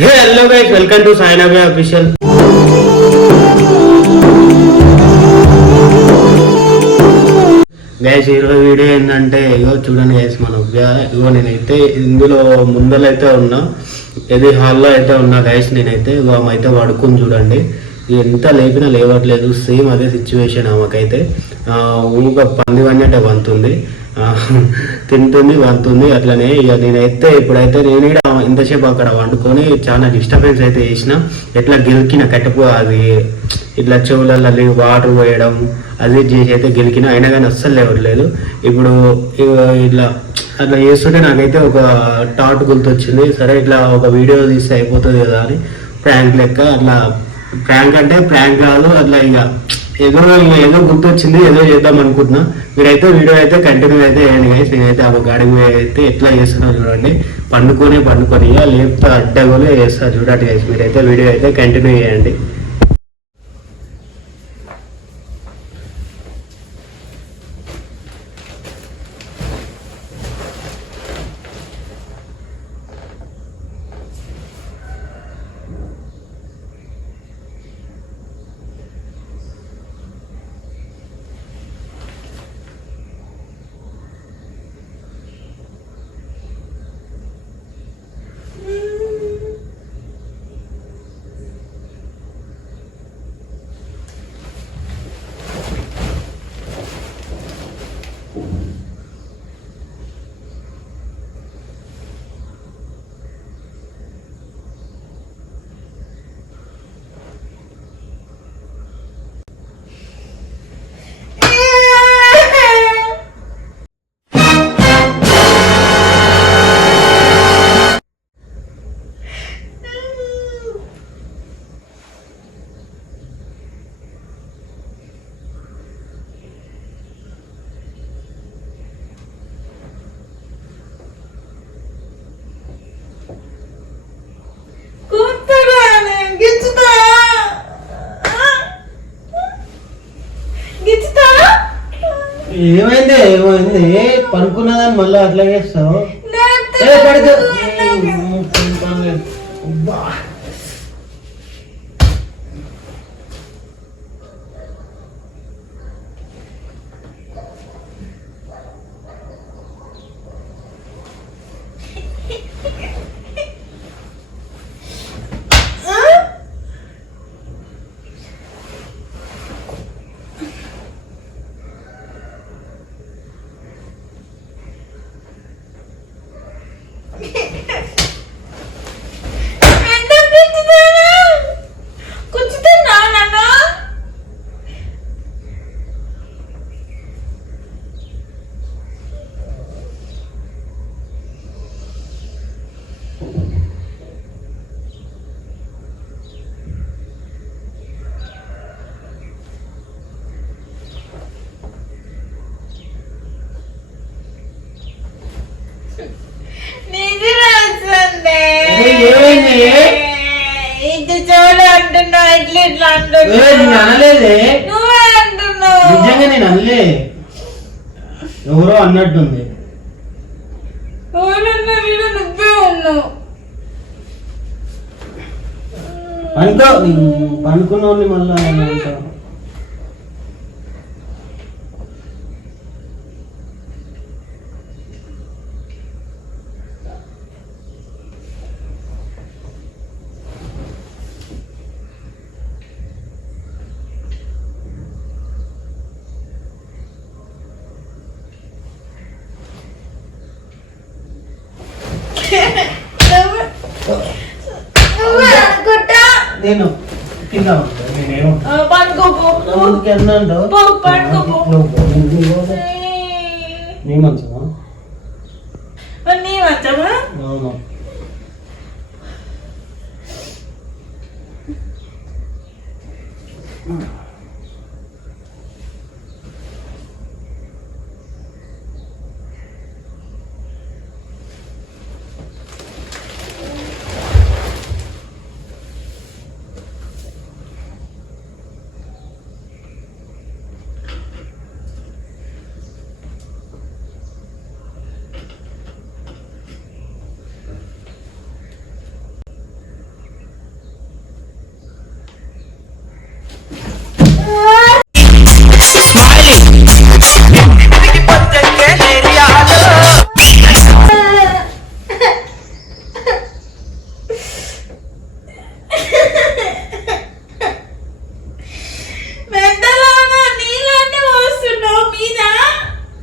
Hey hello guys, welcome to Sainavya official. Guys ఈరోజు video ఏంటంటే ఇగో చూడండి గైస్, మన ఇగో నేనైతే ఇందులో ముందలైతే ఉన్నా, ఇది హాల్లో అయితే ఉన్నా గైస్. నేనైతే ఇగో ఆమె అయితే పడుకుని చూడండి, ఎంత లేపినా లేవట్లేదు. సేమ్ అదే సిచ్యువేషన్ ఆమెకైతే. ఊగా పంది వన్నట్టే వంతుంది, తింటుంది వంతుంది అట్లనే. ఇక నేనైతే ఇప్పుడైతే నేను ఇంతసేపు అక్కడ వండుకొని చాలా డిస్టర్బెన్స్ అయితే చేసిన. ఎట్లా గెలికిన కట్టెపు అది ఇట్లా చెవులలో వాటర్ పోయడం అది చేసి అయితే గెలికిన, అయినా కానీ అస్సలు లేవట్లేదు. ఇప్పుడు ఇట్లా అట్లా చేస్తుంటే నాకైతే ఒక థాట్ గుర్తొచ్చింది, సరే ఇట్లా ఒక వీడియో తీస్తే అయిపోతుంది కదా అని. ప్రాంక్ లెక్క అట్లా, ప్రాంక్ అంటే ప్రాంక్ కాదు అట్లా, ఇక ఏదో గుర్తొచ్చింది, ఏదో చేద్దాం అనుకుంటున్నా. మీరైతే వీడియో అయితే కంటిన్యూ అయితే చేయండి గైస్. నేనైతే ఆ గాడి అయితే ఎట్లా చేస్తున్నా చూడండి. పండుకొని ఇక లేపుతా అడ్డగోలే చేస్తా చూడండి గైస్. మీరైతే వీడియో అయితే కంటిన్యూ చేయండి. ఏమైంది పనుకున్నదాన్ని మళ్ళీ అట్లా చేస్తావు? నిజంగా నేను అనలే, ఎవరో అన్నట్టుంది. పనుకున్న వాళ్ళు మళ్ళా అంటావు. నేను కింద నేనేమో నీ మంచమా? అవును.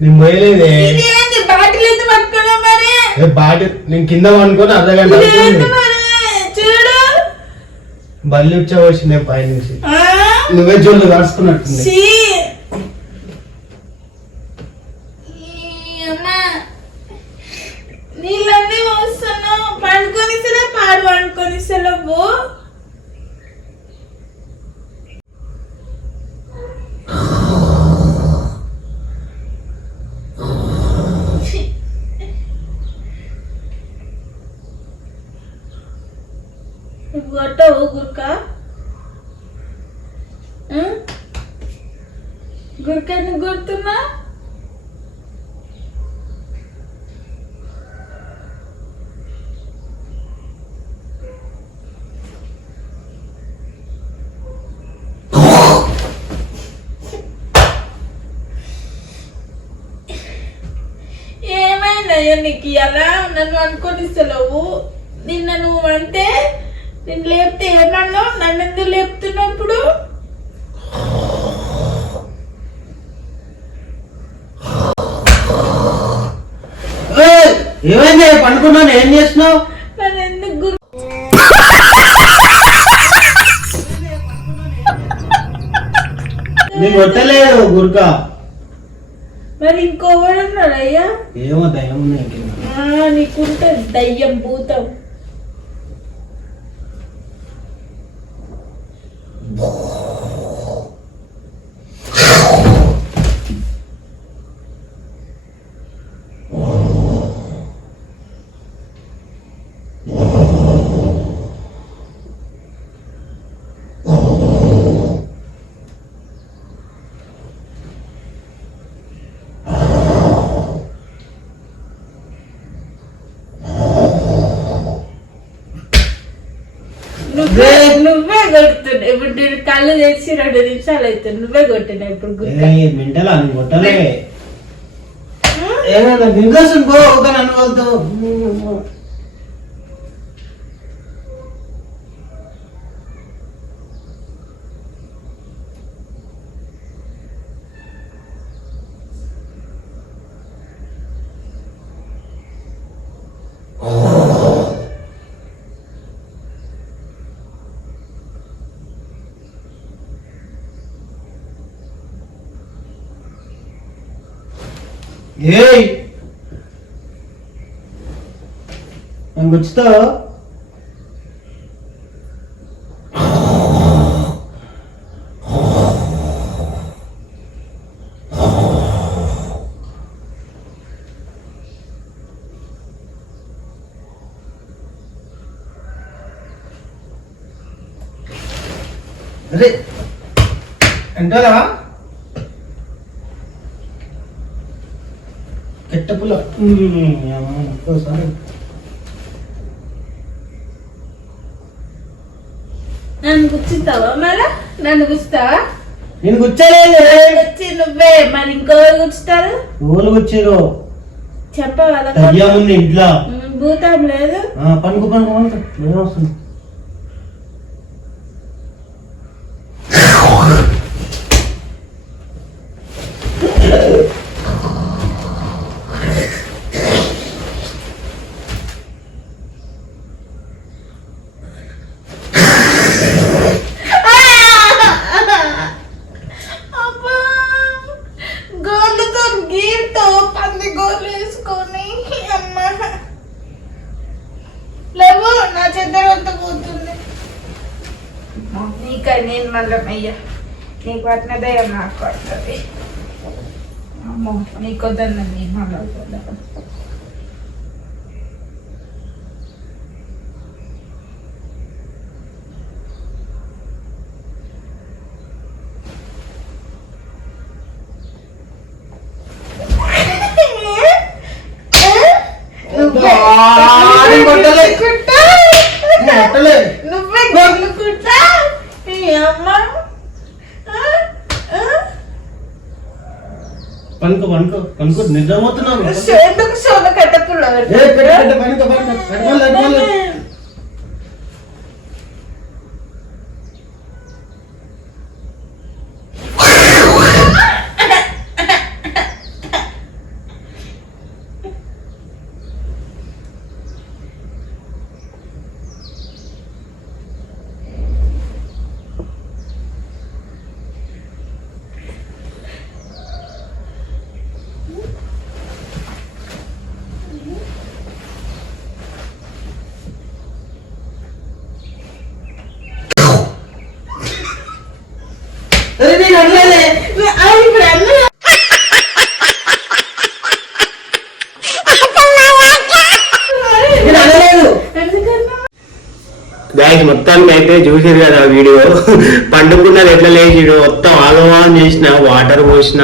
నేను పోయలేదే. ఇదేంటి బాటిల్ అయితే పట్టుకున్నా మరి? బాటిల్ నేను కింద అనుకోని అర్ధగంట ఇదేంటి మరి? చూడు బల్లి వచ్చా వచ్చింది పై నుంచి. నువ్వే జోళ్ళు కాసుకున్నట్టుంది. ఛీ! ఈ అమ్మ నీళ్ళన్నీ వస్తున్నావు. పండుకొనిస్తలే, పాడు పండుకొనిస్తలేవు. కొట్టవు గుర్క? గుర్క ఎందుకు గుర్తున్నా? ఏమైందయ్యా నీకు ఇలా? నన్ను అనుకోనిస్తలేవు. నిన్న నువ్వు అంటే నేను లేపితే ఏమన్నా? నన్ను ఎందుకు లేపుతున్నప్పుడు? ఏమైంది? పండుకున్నాను. ఏం చేస్తున్నావు? నన్ను ఎందుకు నేను కొట్టలేదు గుర్క. మరి ఇంకోవడున్నాడు అయ్యా? ఏమో దయ్యం నీకుంటే దయ్యం భూతం. నువ్వే కొడుతున్నా. ఇప్పుడు నేను కళ్ళు తెచ్చి 2 నిమిషాలు అవుతుంది. నువ్వే కొట్టినా ఇప్పుడు. మెంటలా? కొట్టలే. ఏమైనా బిజినెస్ పో ఒక నన్ను వెళ్తావు. ఏయ్ నన్ను గుచ్చుతావా? అరే అంటారా? కెట్టపుల నన్ను గుచ్చుతావా? మళ్ళా నన్ను గుచ్చుతావా? నేను గుచ్చలేదు. గుచ్చి నువ్వే. మరి ఇంకోరు గుచ్చుతారు? ఎవరు గుచ్చారు చెప్పవా? ఇంట్లో భూతం లేదు. పనుకు పనుకు పనుకు నేను వస్తుంది. నేను మళ్ళీ అయ్యా నీకు పట్టినదే నాకు పడుతుంది. అమ్మో నీకొద్దన్న నీ మళ్ళీ నువ్వే గొల్లుకుంటా పనుకో పనుకో పనుకో నిద్రపోతున్నావు. ఎందుకు సోన కట్టపుల్ల గాయస్ మొత్తానికి అయితే చూసారు కదా వీడియో. పండుకున్నది ఎట్లా లేచిడు, మొత్తం ఆగమాన్ చేసిన, వాటర్ పోసిన,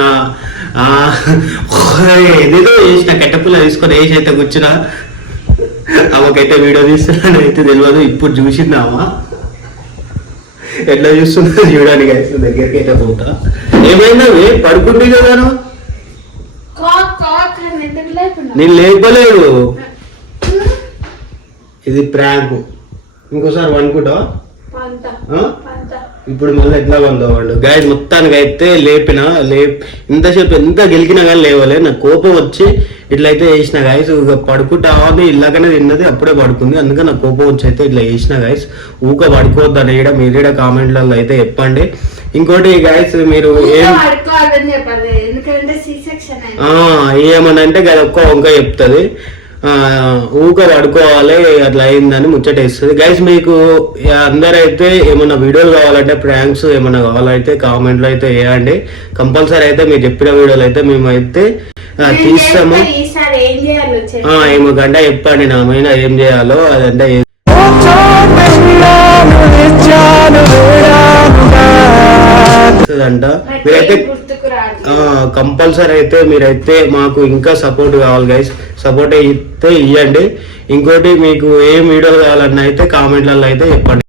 ఏదేదో చేసిన, కెట్టపుల్ల తీసుకొని వేసి అయితే కూర్చున్నా. ఆమెకైతే వీడియో తీస్తున్నాను అయితే తెలియదు, ఇప్పుడు చూసిందామా ఎట్లా చూస్తుందో చూడడానికి అయితే దగ్గరికి అయితే పోతా. ఏమైందా పడుకుంటే కదా నేను లేపలేదు, ఇది ప్రాంక్. ఇంకోసారి అనుకుంటావా? ఇప్పుడు మళ్ళీ ఎట్లా వందవాడు గాయస్. మొత్తానికి అయితే ఇంతసేపు ఎంత గెలికినా కానీ లేవలే, నాకు కోపం వచ్చి ఇట్లయితే చేసిన గాయస్. పడుకుంటావని ఇలాగనే తిన్నది, అప్పుడే పడుకుంది, అందుకే నాకు కోపం వచ్చి అయితే ఇట్లా చేసిన గాయస్. ఊక పడుకోవద్దు అని మీరేడ కామెంట్లలో అయితే చెప్పండి. ఇంకోటి గాయస్, మీరు ఏమనంటే అది ఒక్క వంక చెప్తుంది, ఊక పడుకోవాలి అట్లా అయిందని ముచ్చటేస్తుంది గైస్. మీకు అందరైతే ఏమన్నా వీడియోలు కావాలంటే, ప్రాంక్స్ ఏమన్నా కావాలంటే కామెంట్లో అయితే వేయండి. కంపల్సరీ అయితే మీరు చెప్పిన వీడియోలు అయితే మేమైతే తీస్తాము. ఏమో గంట చెప్పండి నా మీద ఏం చేయాలో, అదంటే అంట. మీరైతే కంపల్సరీ అయితే మీరైతే మాకు ఇంకా సపోర్ట్ కావాలి గైస్, సపోర్ట్ అయితే ఇవ్వండి. ఇంకోటి మీకు ఏం వీడియోలు కావాలన్నా అయితే కామెంట్లలో అయితే చెప్పండి.